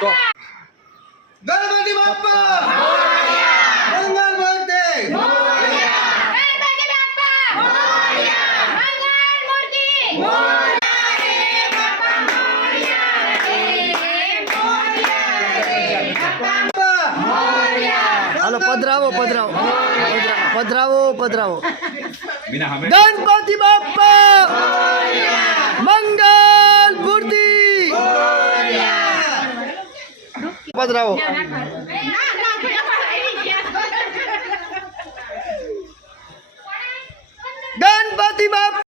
गणपति बाप्पा मंगल मूर्ति હાલો પધરાવો પધરાવો પધરાવો પધરાવો ગણપતિ બાપ્પા મંગલ મૂર્તિ પધરાવો